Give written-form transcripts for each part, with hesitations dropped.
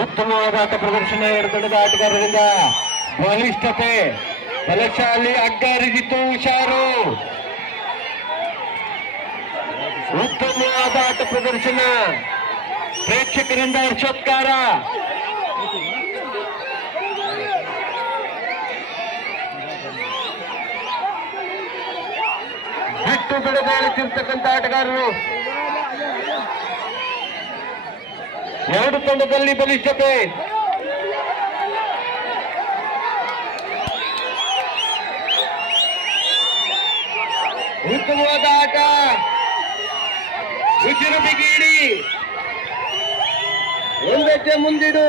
ಉತ್ತಮವಾದ ಆಟ ಪ್ರದರ್ಶನ ತಂಡದ ಆಟಗಾರರಿಂದ ಬಲಿಷ್ಠತೆ ಬಲಶಾಲಿ ಅಡ್ಡಾರಿದಿತ್ತು ಹುಷಾರು. ಉತ್ತಮವಾದ ಆಟ ಪ್ರದರ್ಶನ ಪ್ರೇಕ್ಷಕರಿಂದ ಹರ್ಷೋತ್ಕಾರ. ಬಿಟ್ಟು ಬಿಡಬಾಳುತ್ತಿರ್ತಕ್ಕಂಥ ಆಟಗಾರರು. ಎರಡು ತಂಡದಲ್ಲಿ ಬಲಿಷ್ಠತೆ. ಉತ್ತಮವಾದ ಆಟ. ಉಸಿರು ಬಿಗಿಡಿ, ಒಂದಕ್ಕೆ ಮುಂದಿಡು.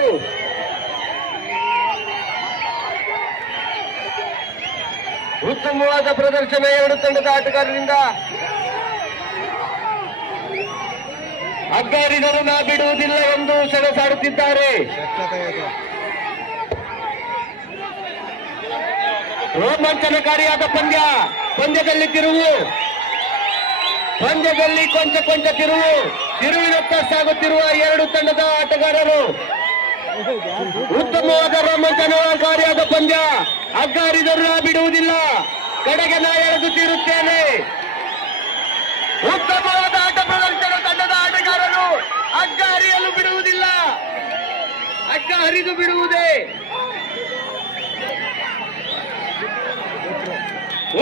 ಉತ್ತಮವಾದ ಪ್ರದರ್ಶನ ಎರಡು ತಂಡದ ಆಟಗಾರರಿಂದ. ಅಗ್ಗಾರಿದರು ನಾ ಬಿಡುವುದಿಲ್ಲ ಎಂದು ಸೆಣಸಾಡುತ್ತಿದ್ದಾರೆ. ರೋಮಾಂಚನಕಾರಿಯಾದ ಪಂದ್ಯ. ಪಂದ್ಯದಲ್ಲಿ ತಿರುವು, ಪಂದ್ಯದಲ್ಲಿ ಕೊಂಚ ಕೊಂಚ ತಿರುವು. ತಿರುವಿನತ್ತ ಸಾಗುತ್ತಿರುವ ಎರಡು ತಂಡದ ಆಟಗಾರರು. ಉತ್ತಮವಾದ ರೋಮಾಂಚನಕಾರಿಯಾದ ಪಂದ್ಯ. ಅಗ್ಗಾರಿದರು ನಾ ಬಿಡುವುದಿಲ್ಲ, ಕಡೆಗೆ ನಾ ಎಳೆದು ತೀರುತ್ತೇನೆ. ಉತ್ತಮವಾದ ಆಟ ಪ್ರದರ್ಶನ ತಂಡದ ಆಟಗಾರರು. ಹಗ್ಗ ಹರಿಯಲು ಬಿಡುವುದಿಲ್ಲ, ಹಗ್ಗ ಹರಿದು ಬಿಡುವುದೇ.